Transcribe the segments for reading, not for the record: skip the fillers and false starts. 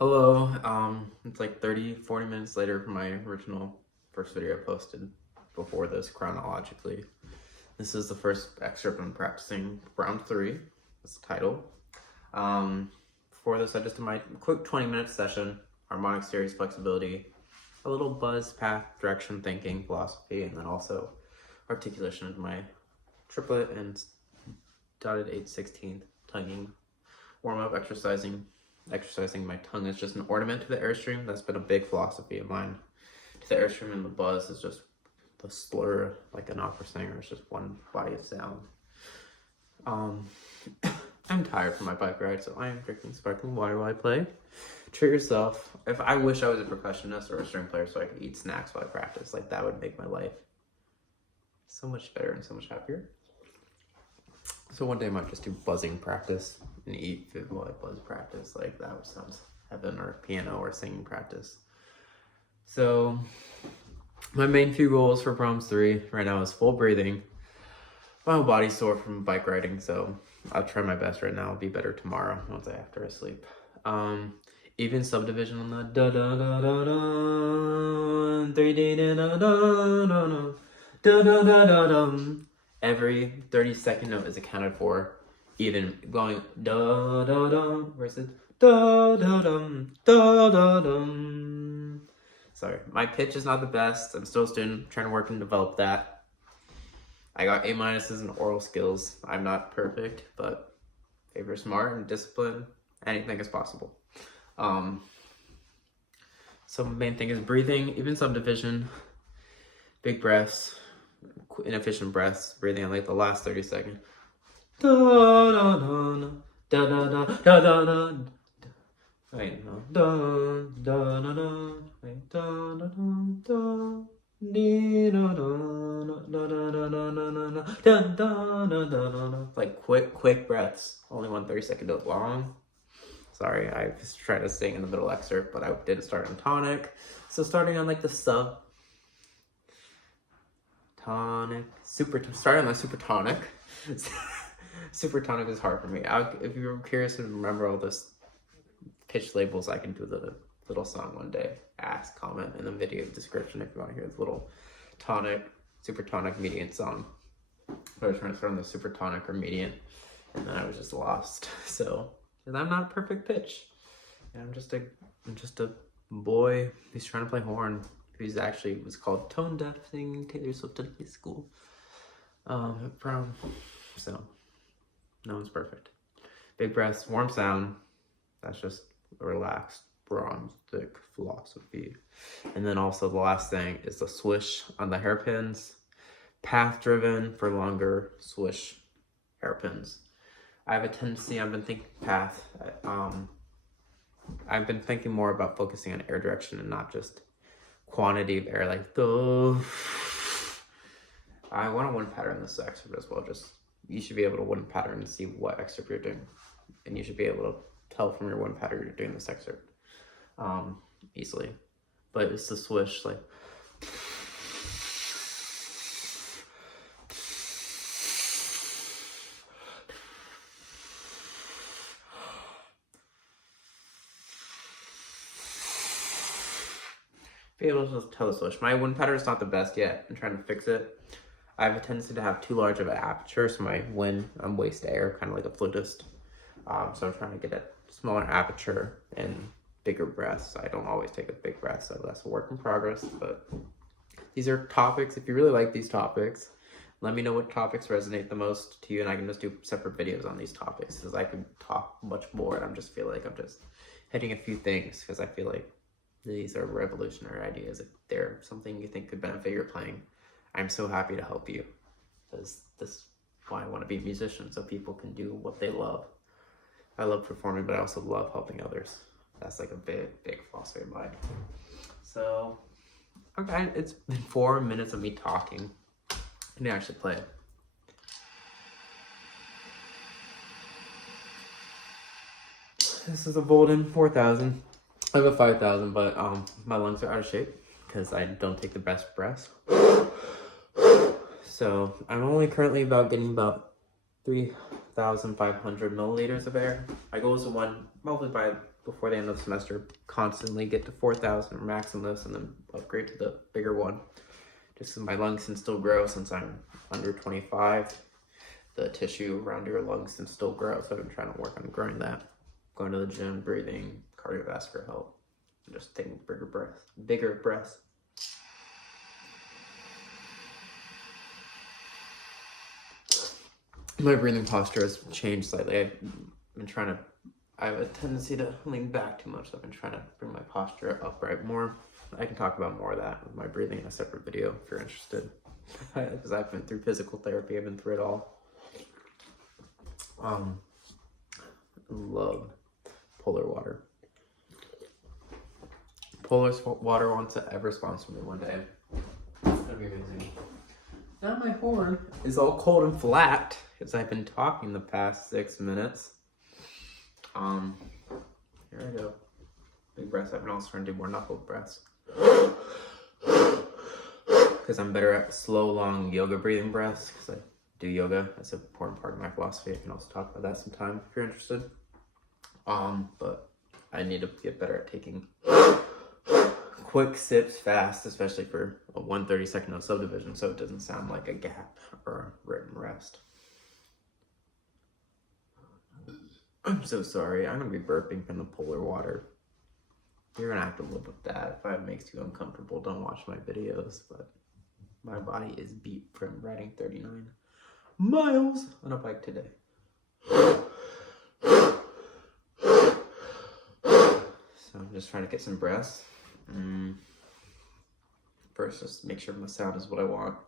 Hello, it's like 40 minutes later from my original first video I posted before this chronologically. This is the first excerpt I'm practicing Brahms 3, that's the title. Before this I just did my quick 20-minute session, harmonic series flexibility, a little buzz, path, direction, thinking, philosophy, and then also articulation of my triplet and dotted 8/16 tonguing, warm-up exercising my tongue is just an ornament to the airstream. That's been a big philosophy of mine. To the airstream and the buzz is just the slur, like an opera singer. It's just one body of sound. I'm tired from my bike ride, so I am drinking sparkling water while I play. Treat yourself. I wish I was a percussionist or a string player so I could eat snacks while I practice. Like, that would make my life so much better and so much happier. So one day I might just do buzzing practice and eat food while I buzz practice. Like, that would sound heaven, or piano or singing practice. So my main few goals for Brahms 3 right now is full breathing. My whole body's sore from bike riding, so I'll try my best right now. I'll be better tomorrow once after I sleep. Even subdivision on the da da da da da 3D da da da da da da da da da. Every 30-second note is accounted for. Even going da da da versus da da dum da da dum. Sorry, my pitch is not the best. I'm still a student, trying to work and develop that. I got A- in oral skills. I'm not perfect, but if you're smart and disciplined, anything is possible. So the main thing is breathing, even subdivision, big breaths, inefficient breaths, breathing on like the last 30 seconds. Da da da da da da da da. Wait, no. Da da da da. Wait, da da da da. Like quick breaths. Only 1 30-second note long. Sorry, I was trying to sing in the middle excerpt, but I didn't start on tonic. So starting on like the sub tonic, starting on the super tonic. Super tonic is hard for me. If you're curious to remember all this pitch labels, I can do the little song one day. Ask, comment in the video description if you want to hear the little tonic, super tonic, median song. I was trying to start on the super tonic or median, and then I was just lost. So, because I'm not perfect pitch, and I'm just a boy who's trying to play horn. Who's actually was called tone deaf, singing Taylor Swift in high school. From so, no one's perfect. Big breaths, warm sound. That's just a relaxed Brahmsic philosophy. And then also the last thing is the swish on the hairpins. Path driven for longer swish hairpins. I have a tendency, I've been thinking path. I've been thinking more about focusing on air direction and not just quantity of air, like the. I want to one pattern this excerpt as well. Just you should be able to one pattern and see what excerpt you're doing, and you should be able to tell from your one pattern you're doing this excerpt easily. But it's the swish, like. Be able to tell the swish. My wind pattern is not the best yet. I'm trying to fix it. I have a tendency to have too large of an aperture, so my wind, I'm waste air, kind of like a flutist. So I'm trying to get a smaller aperture and bigger breaths. I don't always take a big breath, so that's a work in progress. But these are topics. If you really like these topics, let me know what topics resonate the most to you, and I can just do separate videos on these topics, because I can talk much more, and I just feel like I'm just hitting a few things, because I feel like these are revolutionary ideas. If they're something you think could benefit your playing, I'm so happy to help you, because this is why I want to be a musician, so people can do what they love. I love performing, but I also love helping others. That's like a big philosophy of mine. So, okay, it's been 4 minutes of me talking. I need to actually play it. This is a Bolden 4000. I have a 5000, but my lungs are out of shape because I don't take the best breaths. So I'm only currently getting about 3 4,500 milliliters of air. My goal is to hopefully before the end of the semester, constantly get to 4,000 or maximum this, and then upgrade to the bigger one. Just so my lungs can still grow since I'm under 25. The tissue around your lungs can still grow, so I've been trying to work on growing that. Going to the gym, breathing, cardiovascular health, and just taking bigger breaths. My breathing posture has changed slightly. I have a tendency to lean back too much, so I've been trying to bring my posture upright more. I can talk about more of that with my breathing in a separate video if you're interested. Because I've been through physical therapy, I've been through it all. Love polar water. Polar water wants to ever sponsor me one day. It's gonna be amazing. Now my horn is all cold and flat because I've been talking the past 6 minutes. Here I go. Big breaths. I've been also trying to do more knuckle breaths. Because I'm better at slow, long yoga breathing breaths. Because I do yoga. That's an important part of my philosophy. I can also talk about that sometime if you're interested. But I need to get better at taking quick sips fast, especially for a 1/32 note subdivision, so it doesn't sound like a gap or a written rest. I'm so sorry. I'm gonna be burping from the polar water. You're gonna have to live with that. If it makes you uncomfortable, don't watch my videos. But my body is beat from riding 39 miles on a bike today. So I'm just trying to get some breaths. First, just make sure my sound is what I want.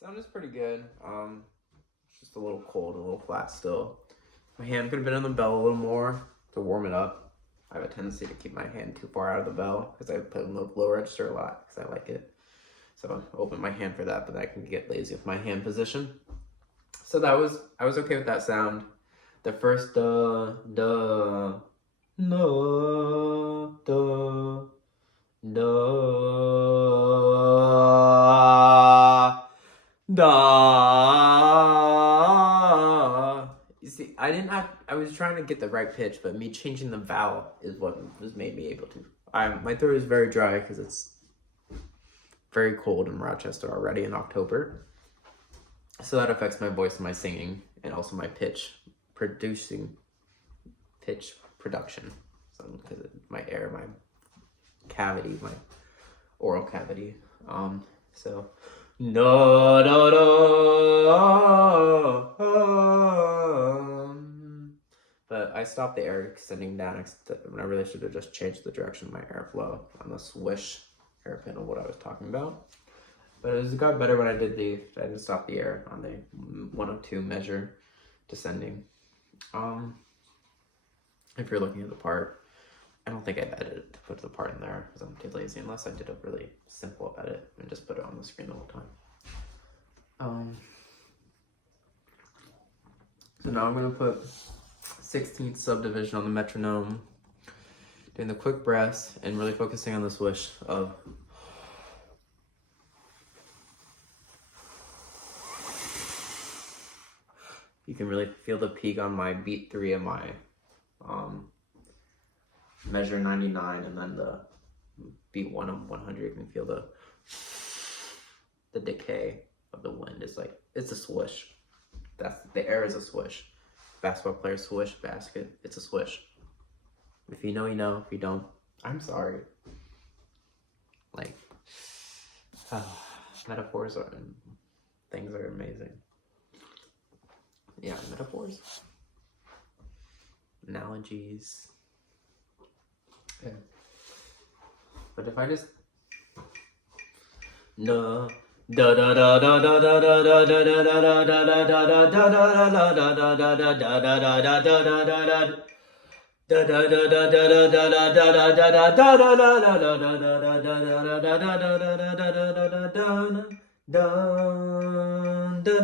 Sound is pretty good. It's just a little cold, a little flat still. My hand could have been on the bell a little more to warm it up. I have a tendency to keep my hand too far out of the bell because I put in the low register a lot because I like it. So I open my hand for that, but I can get lazy with my hand position. So I was okay with that sound. The first da, da, You see, I was trying to get the right pitch, but me changing the vowel is what was made me able to. My throat is very dry because it's very cold in Rochester already in October. So that affects my voice and my singing, and also my pitch production. So because my cavity, my oral cavity. So no, no, no. But I stopped the air extending down when I really should have just changed the direction of my airflow on the swish hairpin of what I was talking about. But it got better when I did stop the air on the 102 measure descending. If you're looking at the part, I don't think I've edited to put the part in there because I'm too lazy, unless I did a really simple edit and just put it on the screen the whole time. So now I'm going to put 16th subdivision on the metronome, doing the quick breaths and really focusing on the swish of you can really feel the peak on my beat 3 of my measure 99, and then the beat 1 of 100. You can feel the decay of the wind. It's a swish. The air is a swish. Basketball player swish, basket. It's a swish. If you know, you know. If you don't, I'm sorry. Metaphors things are amazing. Yeah, metaphors, analogies. Okay. But if I just no da da da da da da da da da da da da da da da da If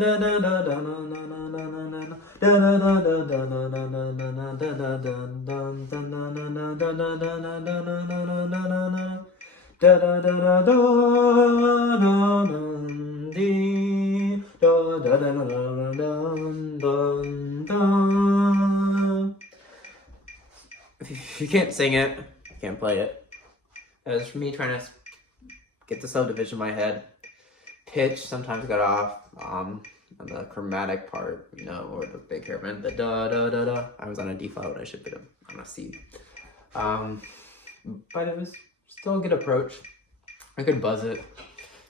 you can't sing it, you can't play it. That was me trying to get the subdivision in my head. Pitch sometimes got off on the chromatic part, you know, or the big hairpin, the da da da da. I was on a D flat when I should be on a C. But it was still a good approach. I could buzz it.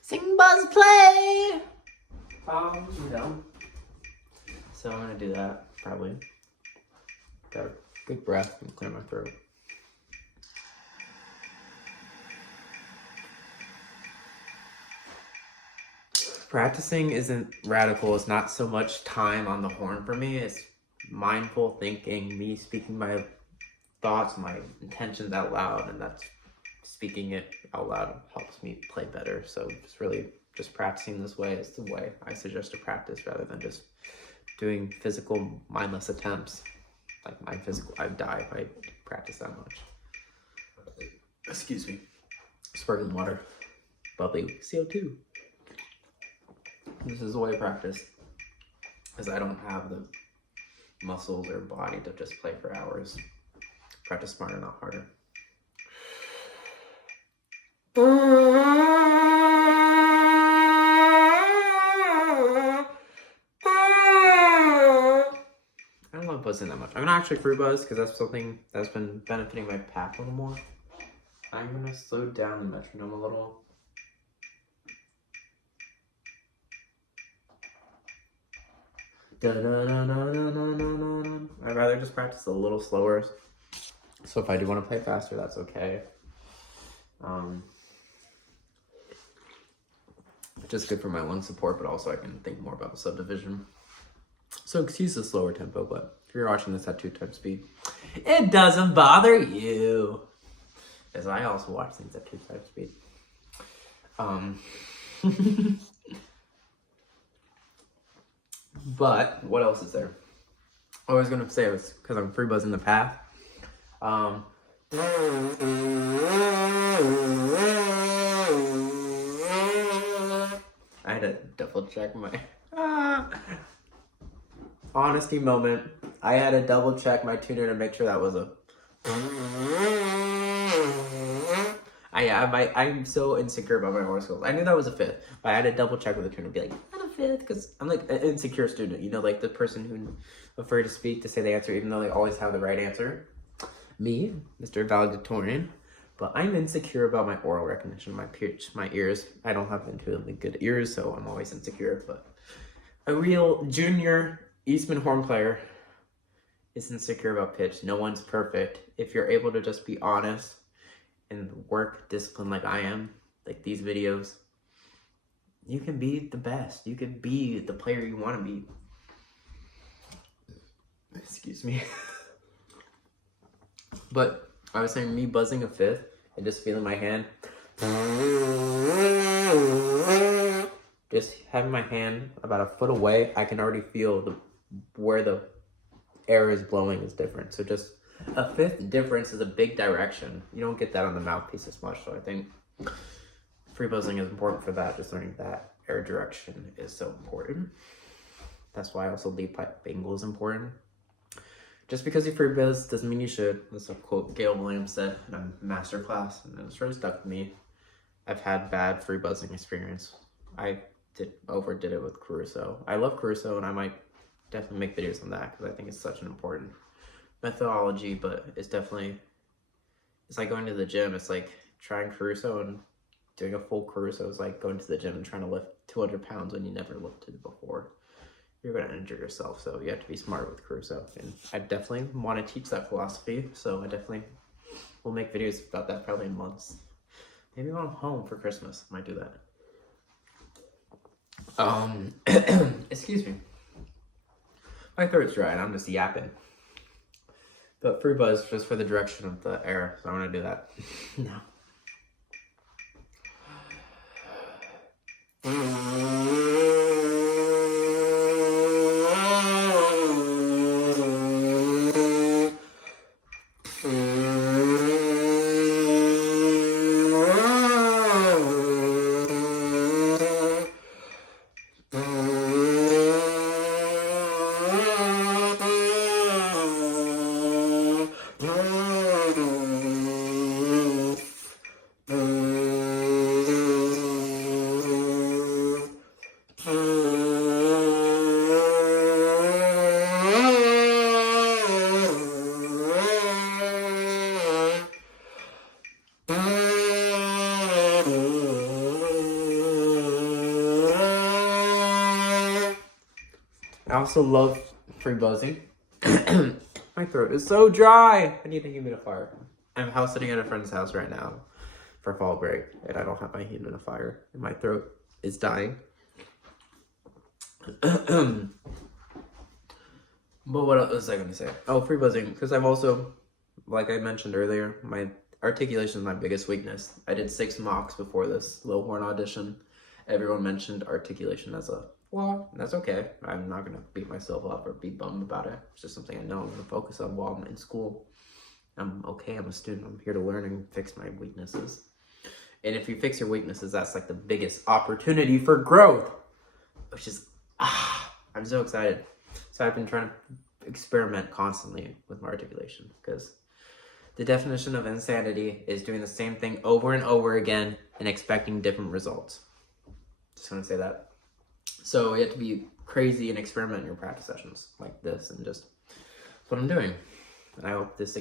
Sing, buzz, play! You know. So I'm gonna do that, probably. Got a good breath and clear my throat. Practicing isn't radical. It's not so much time on the horn for me. It's mindful thinking, me speaking my thoughts, my intentions out loud, and that's speaking it out loud helps me play better. So it's really just practicing this way is the way I suggest to practice rather than just doing physical mindless attempts. Like my physical, I'd die if I practice that much. Excuse me. Sparkling water. Bubbly CO2. This is the way I practice, because I don't have the muscles or body to just play for hours. Practice smarter, not harder. I don't love buzzing that much. I'm gonna actually free buzz because that's something that's been benefiting my pack a little more. I'm gonna slow down the metronome a little. I'd rather just practice a little slower. So if I do want to play faster, that's okay. Just good for my lung support, but also I can think more about the subdivision. So excuse the slower tempo, but if you're watching this at 2x speed, it doesn't bother you. As I also watch things at 2x speed. But what else is there? I was gonna say it was because I'm free buzzing the path. I had to double check my honesty moment. I had to double check my tuner to make sure that was a. I'm so insecure about my horn skills. I knew that was a fifth, but I had to double check with the tuner and be like, not a fifth, because I'm like an insecure student, you know, like the person who's afraid to speak to say the answer even though they always have the right answer. Me, Mr. Valedictorian, but I'm insecure about my oral recognition, my pitch, my ears. I don't have intuitively good ears, so I'm always insecure, but a real junior Eastman horn player is insecure about pitch. No one's perfect. If you're able to just be honest and work discipline like I am, like these videos, you can be the best. You can be the player you want to be. Excuse me. But I was saying, me buzzing a fifth and just feeling my hand. Just having my hand about a foot away, I can already feel where the air is blowing is different. So just a fifth difference is a big direction. You don't get that on the mouthpiece as much. So I think free buzzing is important for that. Just learning that air direction is so important. That's why also lead pipe angle is important. Just because you free buzz doesn't mean you should. That's a quote Gail Williams said in a master class, and it's really stuck with me. I've had bad free buzzing experience. I overdid it with Caruso. I love Caruso, and I might definitely make videos on that because I think it's such an important methodology, but it's like going to the gym. It's like trying Caruso and doing a full Caruso is like going to the gym and trying to lift 200 pounds when you never lifted before. You're going to injure yourself, so you have to be smart with Caruso. And I definitely want to teach that philosophy, so I definitely will make videos about that probably in months. Maybe when I'm home for Christmas, I might do that. Excuse me. My throat's dry and I'm just yapping. But free buzz just for the direction of the air, so I'm going to do that now. also love free buzzing. My throat is so dry. I need a humidifier. I'm house sitting at a friend's house right now for fall break, and I don't have my humidifier, and my throat is dying. But what else was I going to say? Oh, free buzzing, because I've also, like I mentioned earlier, my articulation is my biggest weakness. I did 6 mocks before this low horn audition. Everyone mentioned articulation as a flaw. That's okay. I'm not going to beat myself up or be bummed about it. It's just something I know I'm going to focus on while I'm in school. I'm okay. I'm a student. I'm here to learn and fix my weaknesses. And if you fix your weaknesses, that's like the biggest opportunity for growth, which is, I'm so excited. So I've been trying to experiment constantly with my articulation, because the definition of insanity is doing the same thing over and over again and expecting different results. Just want to say that. So you have to be crazy and experiment in your practice sessions like this, and just that's what I'm doing. And I hope this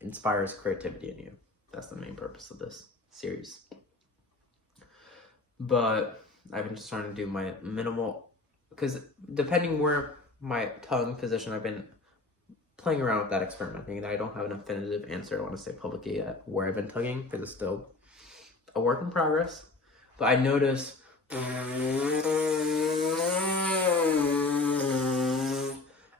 inspires creativity in you. That's the main purpose of this series. But I've been just trying to do my minimal, because depending where my tongue position, I've been playing around with that, experimenting, and I don't have an definitive answer I want to say publicly yet where I've been tonguing, because it's still a work in progress. But I notice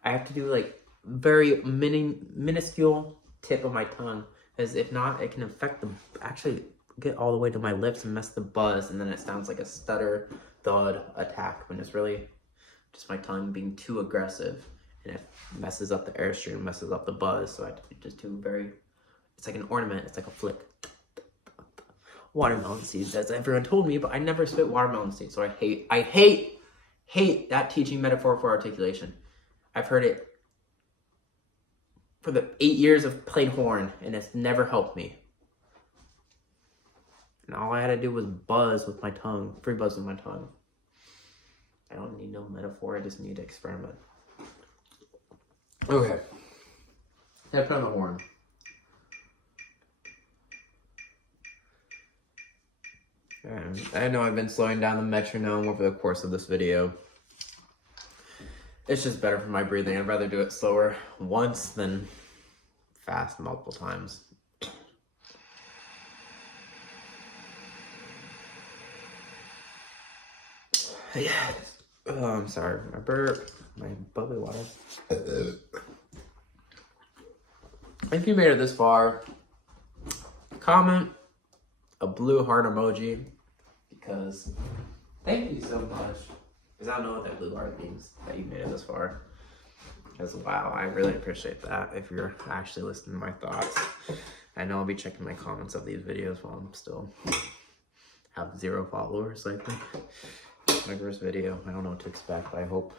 I have to do like very minuscule tip of my tongue, as if not, it can affect actually get all the way to my lips and mess the buzz, and then it sounds like a stutter, thud, attack, when it's really just my tongue being too aggressive, and it messes up the airstream, messes up the buzz. So I have to just do it's like an ornament, it's like a flick. Watermelon seeds, as everyone told me, but I never spit watermelon seeds, so I hate that teaching metaphor for articulation. I've heard it for the 8 years I've played horn, and it's never helped me. And all I had to do was buzz with my tongue, free buzz with my tongue. I don't need no metaphor, I just need to experiment. Okay. Now put on the horn. I know I've been slowing down the metronome over the course of this video. It's just better for my breathing. I'd rather do it slower once than fast multiple times. Yes. Oh, I'm sorry. My burp. My bubbly water. If you made it this far, comment a blue heart emoji, because thank you so much. Because I don't know what that blue heart means, that you made it this far. Because wow, I really appreciate that if you're actually listening to my thoughts. I know I'll be checking my comments of these videos while I'm still have 0 followers, I think. My first video, I don't know what to expect, but I hope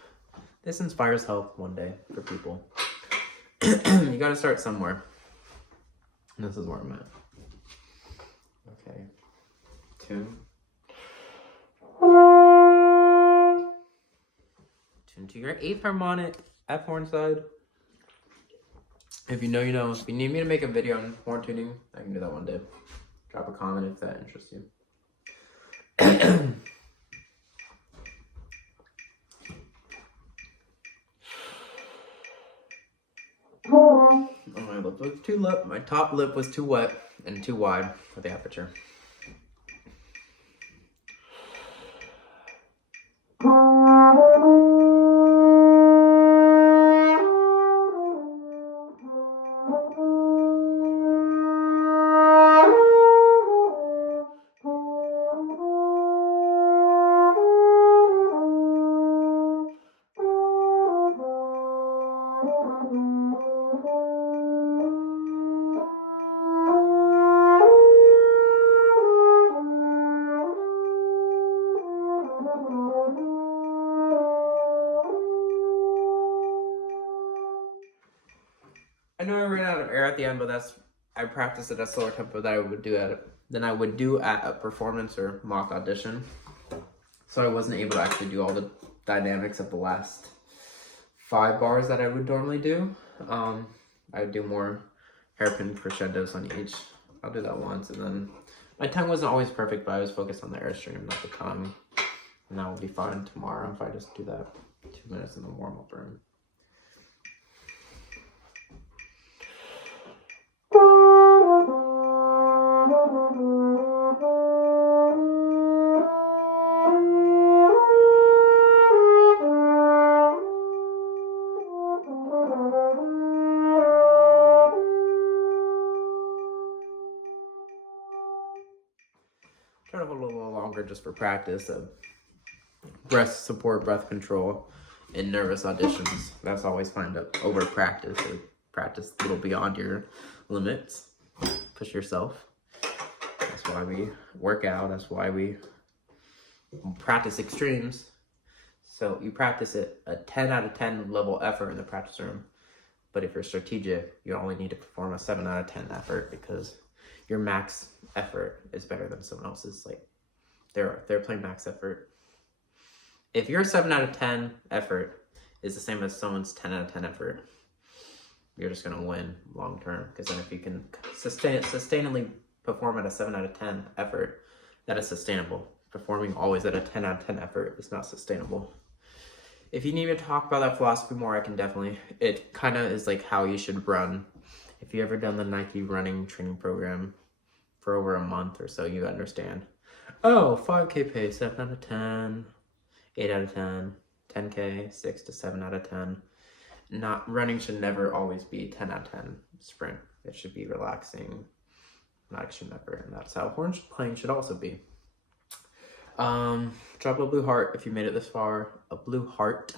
this inspires hope one day for people. You gotta start somewhere. And this is where I'm at. Okay. Tune to your 8th harmonic F horn side. If you know, you know. If you need me to make a video on horn tuning, I can do that one day. Drop a comment if that interests you. Oh, my lip was too wet. My top lip was too wet and too wide for the aperture. I know I ran out of air at the end, but I practiced at a slower tempo than I would do at a performance or mock audition. So I wasn't able to actually do all the dynamics of the last 5 bars that I would normally do. I would do more hairpin crescendos on each. I'll do that once, and then my tongue wasn't always perfect, but I was focused on the airstream, not the tongue. And that will be fine tomorrow if I just do that. 2 minutes in the warm-up room. Try to hold a little longer just for practice of breath support, breath control, and nervous auditions. That's always fun to over practice or practice a little beyond your limits. Push yourself. That's why we work out. That's why we practice extremes. So you practice it a 10 out of 10 level effort in the practice room. But if you're strategic, you only need to perform a 7 out of 10 effort because your max effort is better than someone else's. Like they're playing max effort. If your 7 out of 10 effort is the same as someone's 10 out of 10 effort, you're just gonna win long term. Because then if you can sustainably perform at a 7 out of 10 effort, that is sustainable. Performing always at a 10 out of 10 effort is not sustainable. If you need me to talk about that philosophy more, I can definitely. It kind of is like how you should run. If you ever done the Nike running training program for over a month or so, you understand. Oh, 5K pace, 7 out of 10, 8 out of 10, 10K, 6 to 7 out of 10. Not running should never always be 10 out of 10 sprint. It should be relaxing, not extreme effort, and that's how horn playing should also be. Drop a blue heart if you made it this far. A blue heart.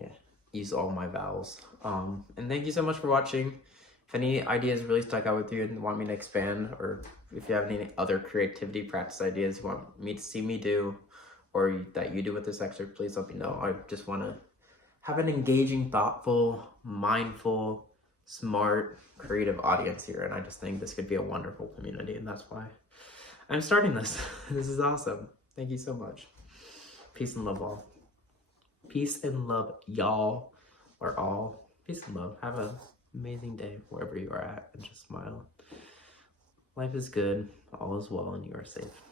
Yeah, use all my vowels. And thank you so much for watching. If any ideas really stuck out with you and want me to expand, or if you have any other creativity practice ideas you want me to see me do, or that you do with this excerpt, please let me know. I just want to have an engaging, thoughtful, mindful, smart, creative audience here, and I just think this could be a wonderful community, and that's why I'm starting this. This is awesome. Thank you so much. Peace and love, all. Peace and love, y'all, or all. Peace and love. Have an amazing day wherever you are at, and just smile. Life is good. All is well, and you are safe.